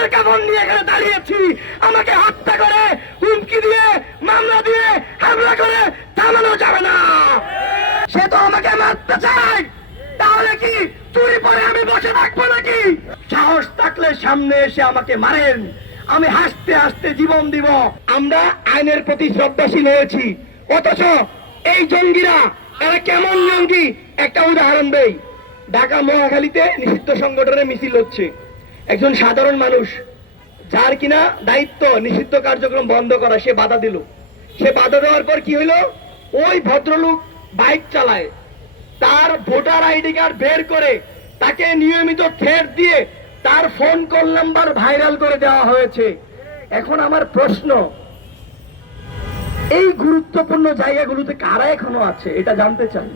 ইসলামের কাফন নিয়ে এখানে দাঁড়িয়েছি, আমাকে হত্যা করে হুমকি দিয়ে মামলা দিয়ে হামলা করে থামানো যাবে না। সে তো আমাকে মারতে চায়, তাহলে কি চুরি পরে আমি বসে থাকবো নাকি? সাহস থাকলে সামনে এসে আমাকে মারেন, আমি হাসতে হাসতে জীবন দিব। আমরা আইনের প্রতি শ্রদ্ধাশীল হয়েছি, অথচ এই জঙ্গিরা এরা কেমন জঙ্গি একটা উদাহরণ দেই। ঢাকা মহাখালীতে নিষিদ্ধ সংগঠনের মিছিল হচ্ছে, একজন সাধারণ মানুষ যার কিনা দায়িত্ব নিষিদ্ধ কার্যক্রম বন্ধ করা, সে বাধা দিল। সে বাধা দেওয়ার পর কি হইল, ওই ভদ্রলোক বাইক চালায়, তার ভোটার আইডি কার্ড বের করে তাকে নিয়মিত থ্রেট দিয়ে তার ফোন কল নাম্বার ভাইরাল করে দেওয়া হয়েছে। এখন আমার প্রশ্ন, এই গুরুত্বপূর্ণ জায়গাগুলোতে কারা এখনো আছে এটা জানতে চাই।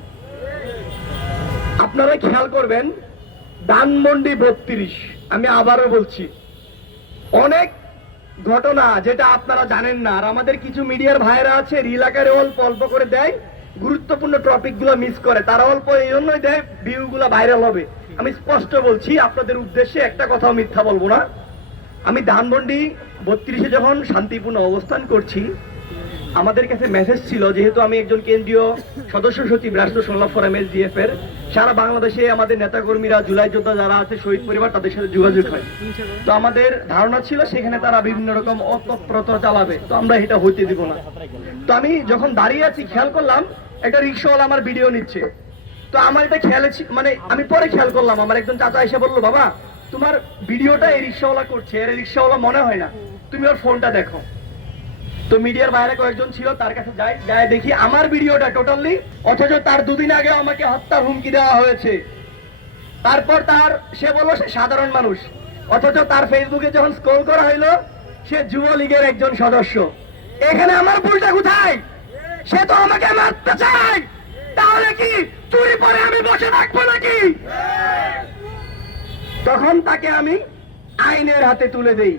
আপনারা খেয়াল করবেন, ধানমন্ডি 32, আমি আবারও বলছি, অনেক ঘটনা যেটা আপনারা জানেন না, আর আমাদের কিছু মিডিয়ার ভাইরা আছে রিল আকারে অল্প অল্প করে দেয়, গুরুত্বপূর্ণ টপিক গুলো মিস করে, তারা অল্প এই জন্যই দেয় ভিউ গুলা ভাইরাল হবে। আমি স্পষ্ট বলছি, আপনাদের উদ্দেশ্যে একটা কথাও মিথ্যা বলবো না। আমি ধানমন্ডি 32-এ যখন শান্তিপূর্ণ অবস্থান করছি, আমাদের কাছে মেসেজ ছিল, যেহেতু আমি একজন কেন্দ্রীয় সদস্য সচিব রাষ্ট্র সংলাপ ফোরাম SDF এর, সারা বাংলাদেশে আমাদের নেতাকর্মীরা, জুলাই যোদ্ধা যারা আছে, শহীদ পরিবার, তাদের সাথে যোগাযোগ হয়। তো আমাদের ধারণা ছিল সেখানে তারা বিভিন্ন রকম অতৎপরতা চালাবে, তো আমরা এটা হইতে দিব না। তো আমি যখন দাঁড়িয়ে আছি খেয়াল করলাম একটা রিক্সাওয়ালা আমার ভিডিও নিচ্ছে। তো আমার এটা খেয়াল, মানে আমি পরে খেয়াল করলাম, আমার একজন চাচা এসে বললো, বাবা তোমার ভিডিওটা এই রিক্সাওয়ালা করছে, এর রিক্সাওয়ালা মনে হয় না, তুমি ওর ফোনটা দেখো। তো মিডিয়ার বাইরে কয়েকজন ছিল, তার কাছে যাই দেখি আমার ভিডিওটা টোটালি, অথচ তার দুদিন আগে আমাকে হত্যার হুমকি দেওয়া হয়েছে। তারপর সে বললো সে সাধারণ মানুষ, অথচ তার ফেসবুকে যখন স্ক্রল করা হইলো সে যুবলীগের একজন সদস্য। এখানে আমার ভুলটা কোথায়? সে তো আমাকে মারতে চায়, তাহলে কি চুরি পরে আমি বসে থাকবো নাকি? তখন তাকে আমি আইনের হাতে তুলে দেই।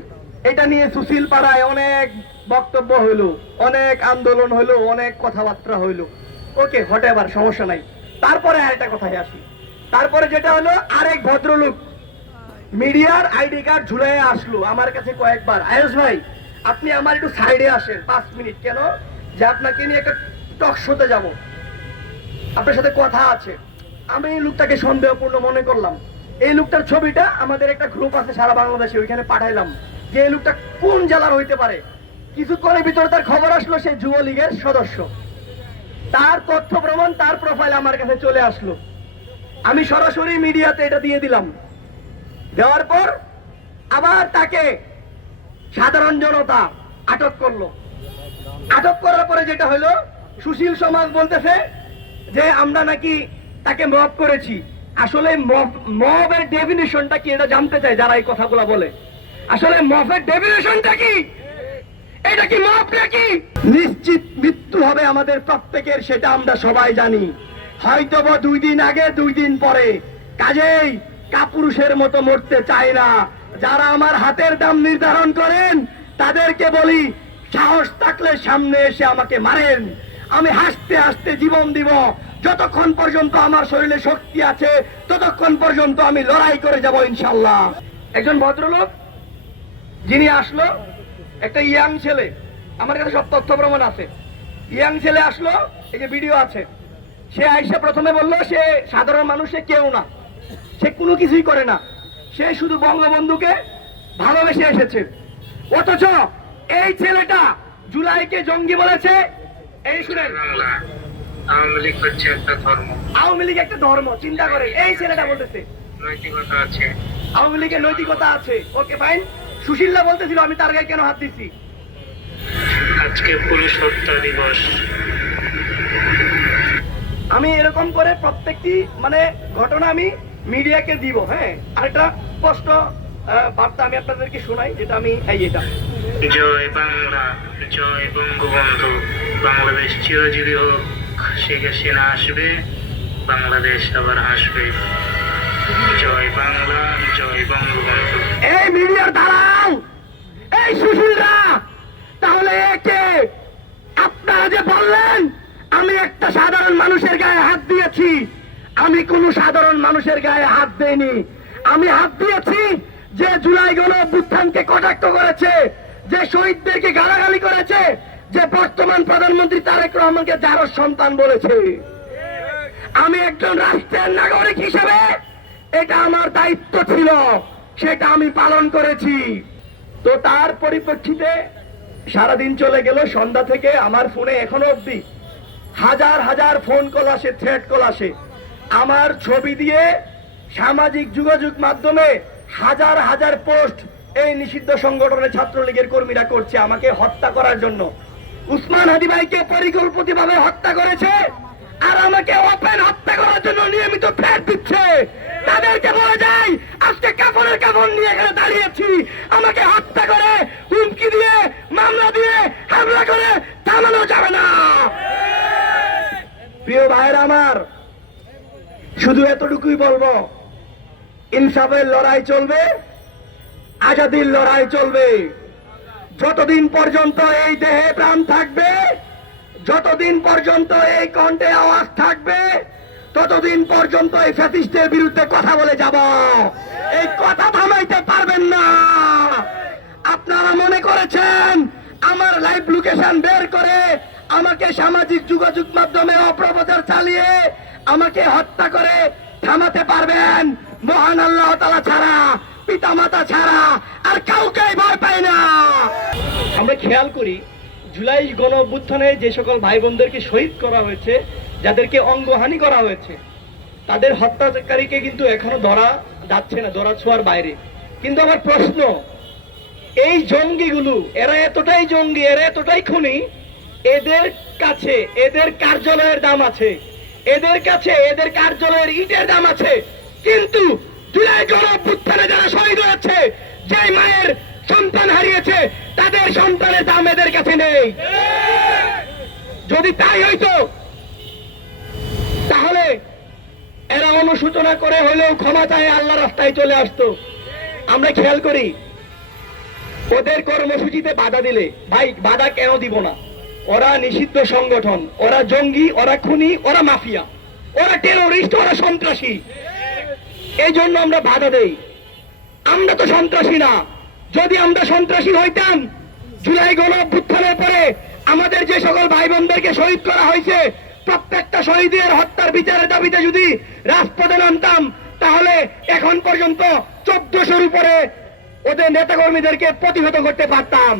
এটা নিয়ে সুশীল পাড়ায় অনেক বক্তব্য হইলো, অনেক আন্দোলন হইলো, অনেক কথাবার্তা হইলো। ওকে, হঠাৎ সমস্যা নাই। তারপরে আরেকটা কথায় আসি। তারপরে যেটা হলো, আরেক ভদ্রলোক মিডিয়ার আইডি কার্ড ঝুলাই আসলো আমার কাছে কয়েকবার, আয়ুষ ভাই আপনি আমার একটু সাইডে আসেন 5 মিনিট। কেন? যে আপনাকে নিয়ে একটা টক শোতে যাব, আপনার সাথে কথা আছে। আমি এই লোকটাকে সন্দেহপূর্ণ মনে করলাম। এই লোকটার ছবিটা আমাদের একটা গ্রুপ আছে সারা বাংলাদেশে, ওইখানে পাঠাইলাম যে এই লোকটা কোন জেলার হইতে পারে। কিছুক্ষণের ভিতরে তার খবর আসলো সে যুবলীগের সদস্য। তার তথ্য প্রমাণ, তার প্রোফাইল আমার কাছে চলে আসলো। আমি সরাসরি মিডিয়াতে এটা দিয়ে দিলাম। দেওয়ার পর আবার তাকে সাধারণ জনতা আটক করলো। আটক করার পরে যেটা হলো, সুশীল সমাজ বলতেছে যে আমরা নাকি তাকে মব করেছি। আসলে মবের ডেফিনিশনটা কি এটা জানতে চাই যারা এই কথাগুলো বলে। আসলে মবের ডেফিনিশনটা কি? এটা কি মব নাকি? নিশ্চিত মৃত্যু হবে আমাদের প্রত্যেকের, সেটা আমরা সবাই জানি। হয়তোবা 2 দিন আগে 2 দিন পরে, কাজেই কাপুরুষের মতো মরতে চায় না। যারা আমার হাতের দাম নির্ধারণ করেন তাদেরকে বলি, সাহস থাকলে সামনে এসে আমাকে মারেন, আমি হাসতে হাসতে জীবন দিব। যতক্ষণ পর্যন্ত আমার শরীরে শক্তি আছে ততক্ষণ পর্যন্ত আমি লড়াই করে যাব ইনশাল্লাহ। একজন ভদ্রলোক যিনি আসলো, একটা ইয়াং ছেলে, আমার কাছে সব তথ্য প্রমাণ আছে। ইয়াং ছেলে আসলো, এই যে ভিডিও আছে। সে আইসা প্রথমে বললো সে সাধারণ মানুষ, সে কেউ না, সে কোনো কিছুই করে না, সে শুধু বঙ্গবন্ধুকে ভালোবেসে এসেছে। অথচ এই ছেলেটা জুলাইকে জঙ্গি বলেছে। এই শুনেন, আওয়ামী লীগ হচ্ছে একটা ধর্ম। আওয়ামী লীগ একটা ধর্ম, চিন্তা করেন। এই ছেলেটা বলতেছে নৈতিকতা আছে, আওয়ামী লীগের নৈতিকতা আছে। Okay fine. সুশীলরা বলতেছিল আমি তার গায়ে কেন হাত দিচ্ছি। আজকে পুলিশ হত্যা দিবস। আমি এরকম করে প্রত্যেকটি মানে ঘটনা আমি মিডিয়াকে দিব। হ্যাঁ, আরেকটা স্পষ্ট বার্তা আমি আপনাদেরকে শোনাই, যেটা আমি এটা। জয় বাংলা, জয় বঙ্গবন্ধু, বাংলাদেশ চিরজীবী হোক, শেখ হাসিনা আসবে, বাংলাদেশ আবার আসবে। জয় বাংলা, জয় বঙ্গবন্ধু। এই মিডিয়ার দাঁড়াও, এই সুশীলরা, তাহলে একে আপনারা যে বললেন আমি একটা সাধারণ মানুষের গায়ে হাত দিয়েছি, আমি কোন সাধারণ মানুষের গায়ে হাত দেইনি। আমি হাত দিয়েছি যে জুলাই গণ অভ্যুত্থানকে কটাক্ষ করেছে, যে শহীদদেরকে গালাগালি করেছে, যে বর্তমান প্রধানমন্ত্রী তারেক রহমানকে জারজ সন্তান বলেছে। আমি একজন রাষ্ট্রের নাগরিক হিসেবে এটা আমার দায়িত্ব ছিল, সেটা আমি পালন করেছি। তো তার পরিপ্রেক্ষিতে সারাদিন চলে গেল, সন্ধ্যা থেকে আমার ফোনে এখনো অবধি হাজার হাজার ফোন কল আসে, থ্রেট কল আসে। আমার ছবি দিয়ে সামাজিক যোগাযোগ মাধ্যমে হাজার হাজার পোস্ট এই নিষিদ্ধ সংগঠনের ছাত্রলীগের কর্মীরা করছে আমাকে হত্যা করার জন্য। উসমান হাদি ভাইকে পরিকল্পিতভাবে হত্যা করেছে, আর আমাকে ওপেন হত্যা করার জন্য নিয়মিত থ্রেট দিচ্ছে। তাদেরকে বলে যাই, আজকে কাফনের কাফন নিয়ে এখানে দাঁড়িয়েছি, আমাকে হত্যা করে হুমকি দিয়ে মামলা দিয়ে হামলা করে থামানো যাবে না। প্রিয় ভাইয়েরা আমার, শুধু এতটুকুই বলবো, ইনসাফের লড়াই চলবে, আজাদির লড়াই চলবে। যতদিন পর্যন্ত এই দেহে প্রাণ থাকবে, যতদিন পর্যন্ত এই কণ্ঠে আওয়াজ থাকবে, ততদিন পর্যন্ত এই ফ্যাসিস্টের বিরুদ্ধে কথা বলে যাব। এই কথা থামাইতে পারবেন না। আপনারা মনে করেছেন আমার লাইভ লোকেশন বের করে আমাকে সামাজিক যোগাযোগ মাধ্যমে অপপ্রচার চালিয়ে আমাকে হত্যা করে থামাতে পারবেন? মহান আল্লাহ তাআলা ছাড়া, পিতামাতা ছাড়া আর কাউকে ভয় পাই না। আমরা খেয়াল করি, জুলাই গণ অভ্যুত্থানে যে সকল ভাই বোনদেরকে শহীদ করা হয়েছে, যাদেরকে অঙ্গহানি করা হয়েছে, তাদের হত্যাকারীকে কিন্তু এখনো ধরা যাচ্ছে না, ধরা ছোঁয়ার বাইরে। কিন্তু আমার প্রশ্ন, এই জঙ্গিগুলো, এরা এতটাই জঙ্গি, এরা এতটাই খুনি, এদের কাছে এদের কার্যালয়ের দাম আছে, এদের কাছে এদের কার্যালয়ের ইটের দাম আছে, কিন্তু জুলাই গণ অভ্যুত্থানে যারা শহীদ হয়েছে, যে মায়ের সন্তান হারিয়েছে, তাদের সন্তানের দাম এদের কাছে নেই। যদি তাই হইতো তাহলে এরা অনুশোচনা করে হলেও ক্ষমা চায় আল্লাহ রাস্তায় চলে আসতো। আমরা খেয়াল করি, ওদের কর্মসূচিতে বাধা দিলে, ভাই বাধা কেন দিব না? ওরা নিষিদ্ধ সংগঠন, ওরা জঙ্গি, ওরা খুনি, ওরা মাফিয়া, ওরা টেরোরিস্ট, ওরা সন্ত্রাসী। এই জন্য আমরা বাধা দেই। আমরা তো সন্ত্রাসী না। যদি আমরা সন্ত্রাসী হইতাম, জুলাই গণ অভ্যুত্থানের পরে আমাদের যে সকল ভাই বোনদেরকে শহীদ করা হয়েছে, প্রত্যেকটা শহীদের হত্যার বিচারের দাবিতে যদি রাজপথে নামতাম, তাহলে এখন পর্যন্ত 1400-র উপরে ওদের নেতাকর্মীদেরকে প্রতিহত করতে পারতাম।